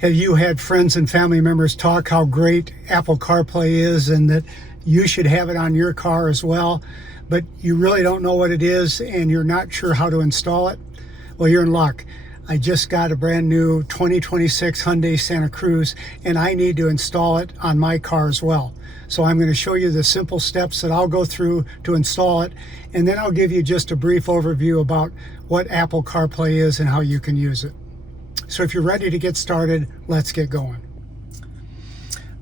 Have you had friends and family members talk how great Apple CarPlay is and that you should have it on your car as well, but you really don't know what it is and you're not sure how to install it? Well, you're in luck. I just got a brand new 2026 Hyundai Santa Cruz and I need to install it on my car as well. So I'm going to show you the simple steps that I'll go through to install it, and then I'll give you just a brief overview about what Apple CarPlay is and how you can use it. So if you're ready to get started, let's get going.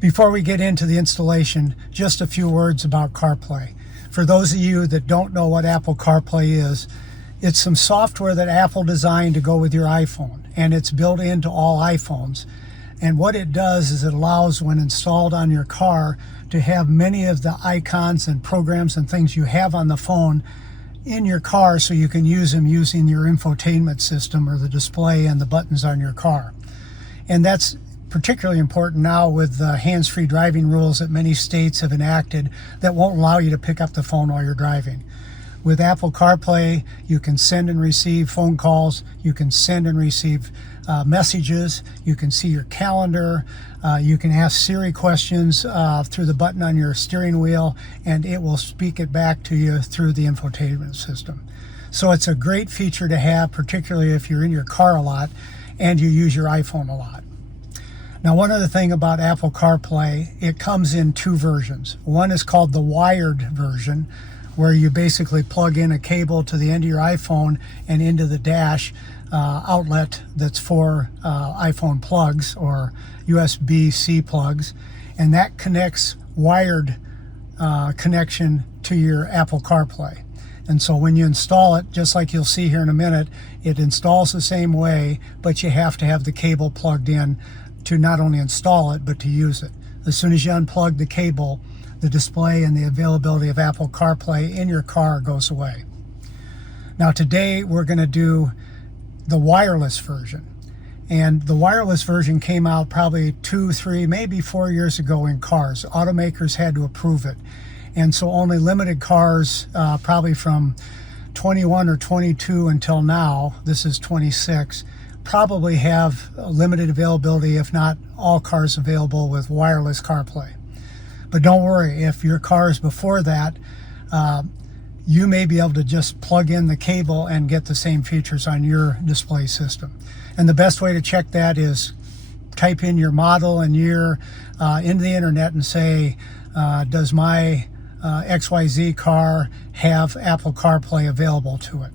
Before we get into the installation, just a few words about CarPlay. For those of you that don't know what Apple CarPlay is, it's some software that Apple designed to go with your iPhone, and it's built into all iPhones. And what it does is it allows, when installed on your car, to have many of the icons and programs and things you have on the phone in your car, so you can use them using your infotainment system or the display and the buttons on your car. And that's particularly important now with the hands-free driving rules that many states have enacted that won't allow you to pick up the phone while you're driving. With Apple CarPlay, you can send and receive phone calls, you can send and receive messages, you can see your calendar, you can ask Siri questions through the button on your steering wheel, and it will speak it back to you through the infotainment system. So it's a great feature to have, particularly if you're in your car a lot and you use your iPhone a lot. Now, one other thing about Apple CarPlay, it comes in two versions. One is called the wired version, where you basically plug in a cable to the end of your iPhone and into the dash outlet that's for iPhone plugs or USB-C plugs, and that connects wired connection to your Apple CarPlay. And so when you install it, just like you'll see here in a minute, it installs the same way, but you have to have the cable plugged in to not only install it, but to use it. As soon as you unplug the cable, the display and the availability of Apple CarPlay in your car goes away. Now today we're going to do the wireless version. And the wireless version came out probably 2, 3, maybe 4 years ago in cars. Automakers had to approve it. And so only limited cars, probably from 21 or 22 until now, this is 26, probably have limited availability, if not all cars available with wireless CarPlay. But don't worry, if your car is before that, you may be able to just plug in the cable and get the same features on your display system. And the best way to check that is type in your model and year into the internet and say, does my XYZ car have Apple CarPlay available to it?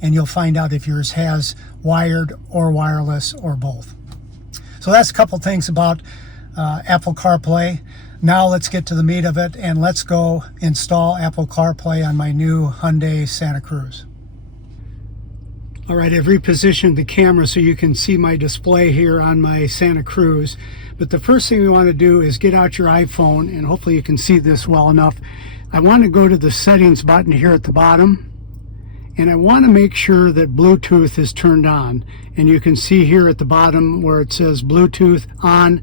And you'll find out if yours has wired or wireless or both. So that's a couple things about Apple CarPlay. Now let's get to the meat of it, and let's go install Apple CarPlay on my new Hyundai Santa Cruz. All right, I've repositioned the camera so you can see my display here on my Santa Cruz. But the first thing we want to do is get out your iPhone, and hopefully you can see this well enough. I want to go to the settings button here at the bottom, and I want to make sure that Bluetooth is turned on. And you can see here at the bottom where it says Bluetooth on.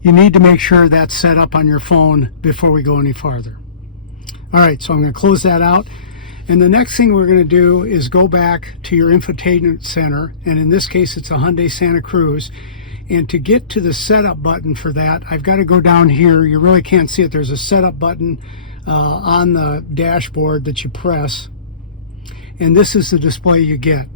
You need to make sure that's set up on your phone before we go any farther. All right, so I'm going to close that out. And the next thing we're going to do is go back to your infotainment center. And in this case, it's a Hyundai Santa Cruz. And to get to the setup button for that, I've got to go down here. You really can't see it. There's a setup button on the dashboard that you press. And this is the display you get.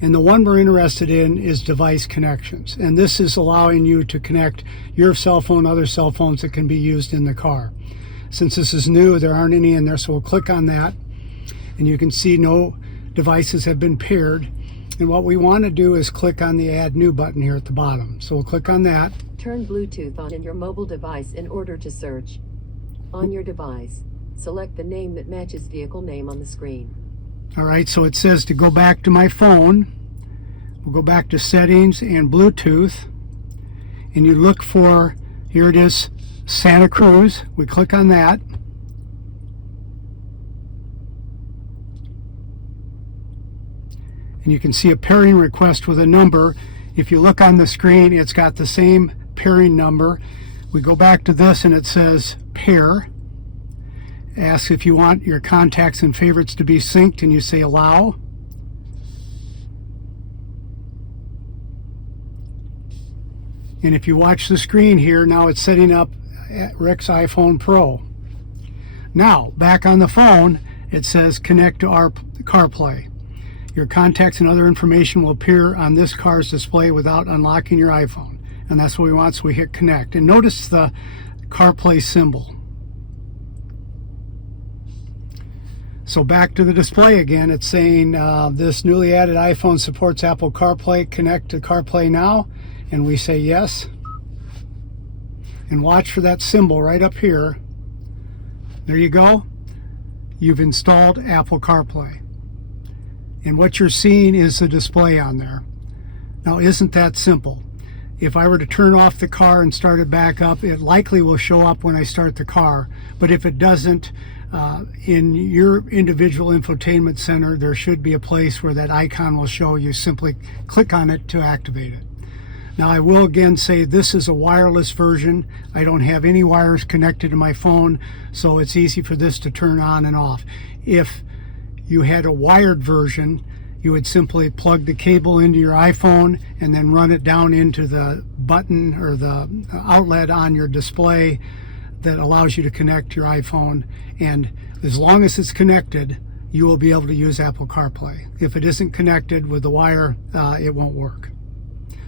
And the one we're interested in is device connections. And this is allowing you to connect your cell phone, other cell phones that can be used in the car. Since this is new, there aren't any in there, so we'll click on that. And you can see no devices have been paired. And what we want to do is click on the Add New button here at the bottom. So we'll click on that. Turn Bluetooth on in your mobile device in order to search. On your device, select the name that matches vehicle name on the screen. All right, so it says to go back to my phone. We'll go back to settings and Bluetooth, and you look for, here it is, Santa Cruz. We click on that. And you can see a pairing request with a number. If you look on the screen, it's got the same pairing number. We go back to this and it says pair. Asks if you want your contacts and favorites to be synced, and you say allow. And if you watch the screen here, now it's setting up Rick's iPhone Pro. Now, back on the phone, it says connect to our CarPlay. Your contacts and other information will appear on this car's display without unlocking your iPhone. And that's what we want, so we hit connect. And notice the CarPlay symbol. So back to the display again, it's saying this newly added iPhone supports Apple CarPlay. Connect to CarPlay now. And we say yes. And watch for that symbol right up here. There you go. You've installed Apple CarPlay. And what you're seeing is the display on there. Now, isn't that simple? If I were to turn off the car and start it back up, it likely will show up when I start the car. But if it doesn't, in your individual infotainment center, there should be a place where that icon will show you. Simply click on it to activate it. Now, I will again say this is a wireless version. I don't have any wires connected to my phone, so it's easy for this to turn on and off. If you had a wired version, you would simply plug the cable into your iPhone and then run it down into the button or the outlet on your display that allows you to connect your iPhone. And as long as it's connected, you will be able to use Apple CarPlay. If it isn't connected with the wire, it won't work.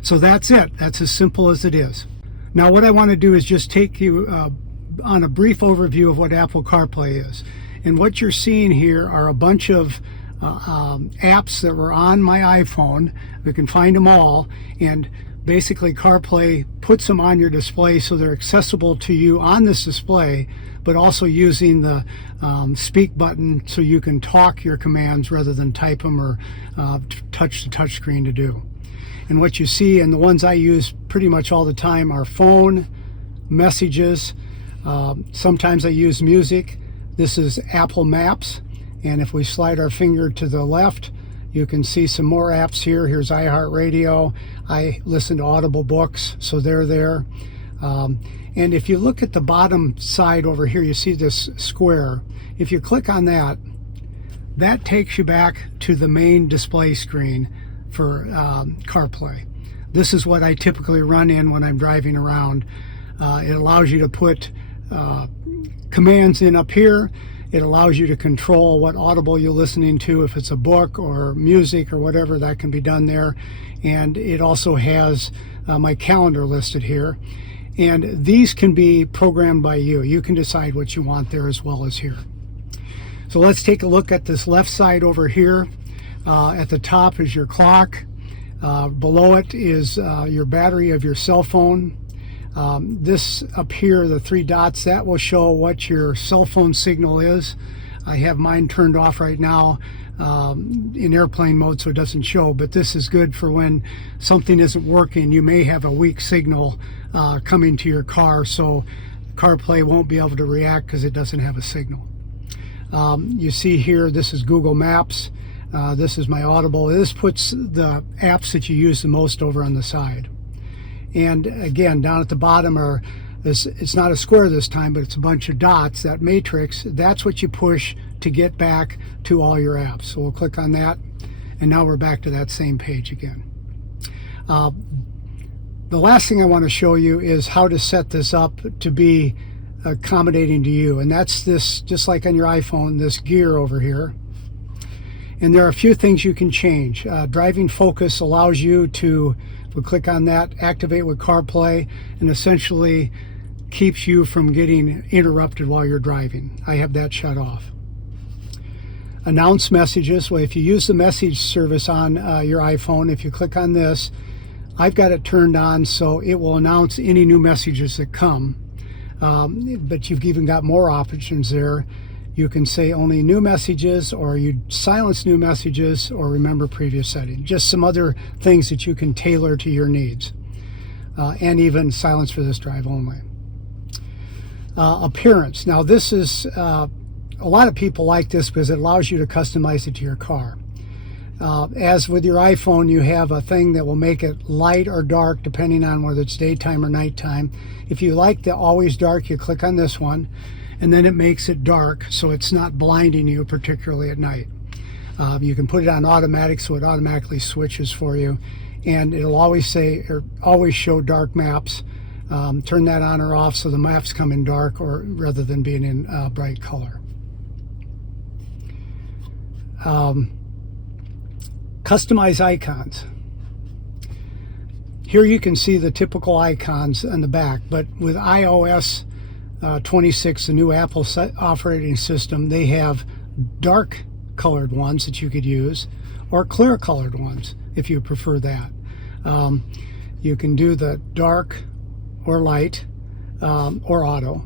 So that's it. That's as simple as it is. Now, what I want to do is just take you on a brief overview of what Apple CarPlay is. And what you're seeing here are a bunch of apps that were on my iPhone. We can find them all, and basically CarPlay puts them on your display so they're accessible to you on this display, but also using the speak button so you can talk your commands rather than type them or touch the touch screen to do. And what you see, and the ones I use pretty much all the time, are phone, messages. Sometimes I use music. This is Apple Maps, and if we slide our finger to the left, you can see some more apps here. Here's iHeartRadio. I listen to Audible books, so they're there. And if you look at the bottom side over here, you see this square. If you click on that, that takes you back to the main display screen for CarPlay. This is what I typically run in when I'm driving around. It allows you to put commands in up here. It allows you to control what Audible you're listening to, if it's a book or music or whatever, that can be done there. And it also has my calendar listed here. And these can be programmed by you. You can decide what you want there as well as here. So let's take a look at this left side over here. At the top is your clock. Below it is your battery of your cell phone. This up here, the three dots, that will show what your cell phone signal is. I have mine turned off right now in airplane mode, so it doesn't show, but this is good for when something isn't working. You may have a weak signal coming to your car, so CarPlay won't be able to react because it doesn't have a signal. You see here, this is Google Maps. This is my Audible. This puts the apps that you use the most over on the side. And again, down at the bottom are this, it's not a square this time, but it's a bunch of dots. That matrix, that's what you push to get back to all your apps. So we'll click on that, and now we're back to that same page again. The last thing I want to show you is how to set this up to be accommodating to you. And that's this, just like on your iPhone, this gear over here. And there are a few things you can change. Driving focus allows you to, if we click on that, activate with CarPlay, and essentially keeps you from getting interrupted while you're driving. I have that shut off. Announce messages. Well, if you use the message service on your iPhone, if you click on this, I've got it turned on so it will announce any new messages that come. But you've even got more options there. You can say only new messages, or you silence new messages, or remember previous settings. Just some other things that you can tailor to your needs. And even silence for this drive only. Appearance. Now this is, a lot of people like this because it allows you to customize it to your car. As with your iPhone, you have a thing that will make it light or dark depending on whether it's daytime or nighttime. If you like the always dark, you click on this one, and then it makes it dark so it's not blinding you, particularly at night. You can put it on automatic so it automatically switches for you. and it'll always say, or always show dark maps. Turn that on or off so the maps come in dark, or rather than being in bright color. Customize icons. Here you can see the typical icons on the back, but with iOS 26, the new Apple operating system, they have dark colored ones that you could use, or clear colored ones if you prefer that. You can do the dark or light or auto,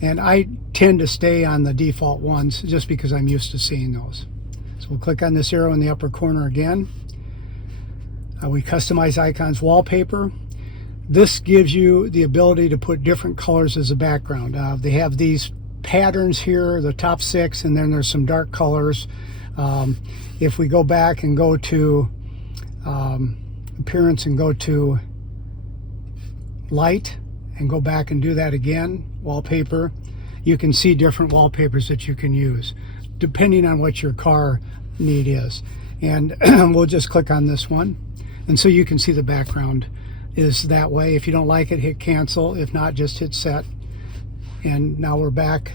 and I tend to stay on the default ones just because I'm used to seeing those. So we'll click on this arrow in the upper corner again. We customize icons wallpaper. This gives you the ability to put different colors as a background. They have these patterns here, the top 6, and then there's some dark colors. If we go back and go to appearance and go to light and go back and do that again, wallpaper, you can see different wallpapers that you can use depending on what your car need is. And we'll just click on this one, and so you can see the background is that way. If you don't like it, hit cancel. If not, just hit set. And now we're back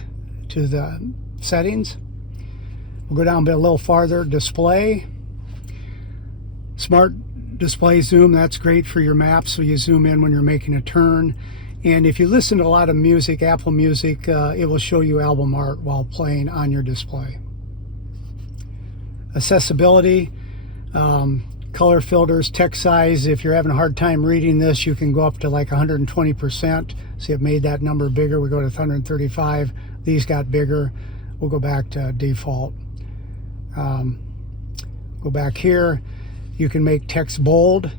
to the settings. We'll go down a little farther. Display, smart display zoom, that's great for your maps, so you zoom in when you're making a turn. And if you listen to a lot of music, Apple Music, it will show you album art while playing on your display. Accessibility, color filters, text size. If you're having a hard time reading this, you can go up to like 120%. See, it made that number bigger. We go to 135. These got bigger. We'll go back to default. Go back here. You can make text bold.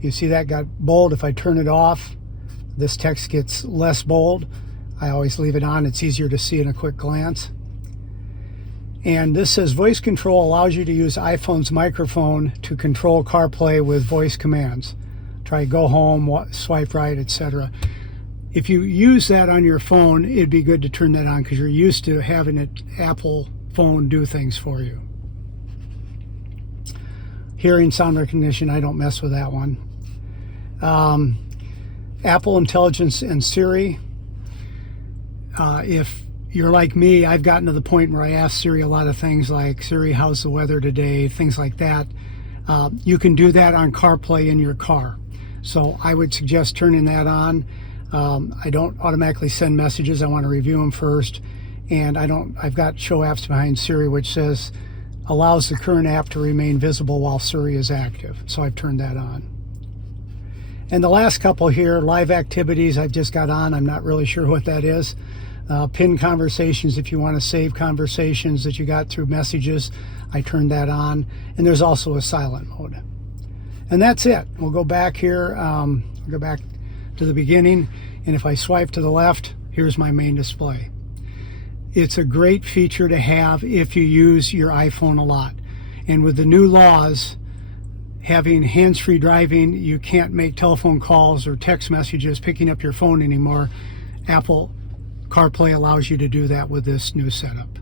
You see that got bold. If I turn it off, this text gets less bold. I always leave it on. It's easier to see in a quick glance. And this says voice control allows you to use iPhone's microphone to control CarPlay with voice commands. Try go home, swipe right, etc. If you use that on your phone, it'd be good to turn that on because you're used to having an Apple phone do things for you. Hearing, sound recognition, I don't mess with that one. Apple Intelligence and Siri. If you're like me, I've gotten to the point where I ask Siri a lot of things like, Siri, how's the weather today? Things like that. You can do that on CarPlay in your car. So I would suggest turning that on. I don't automatically send messages. I want to review them first. And I've got show apps behind Siri, which says, allows the current app to remain visible while Siri is active. So I've turned that on. And the last couple here, live activities, I've just got on. I'm not really sure what that is. Pin conversations, if you want to save conversations that you got through messages, I turned that on. And there's also a silent mode. And that's it. We'll go back here, go back to the beginning. And if I swipe to the left, here's my main display. It's a great feature to have if you use your iPhone a lot. And with the new laws, having hands-free driving, you can't make telephone calls or text messages picking up your phone anymore. Apple CarPlay allows you to do that with this new setup.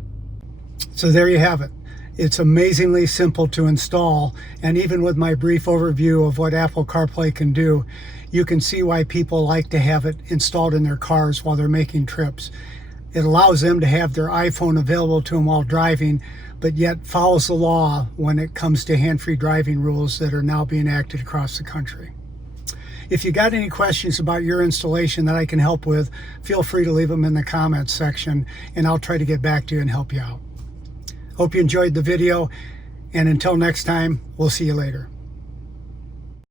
So there you have it. It's amazingly simple to install, and even with my brief overview of what Apple CarPlay can do, you can see why people like to have it installed in their cars while they're making trips. It allows them to have their iPhone available to them while driving, but yet follows the law when it comes to hand-free driving rules that are now being acted across the country. If you got any questions about your installation that I can help with, feel free to leave them in the comments section, and I'll try to get back to you and help you out. Hope you enjoyed the video, and until next time, we'll see you later.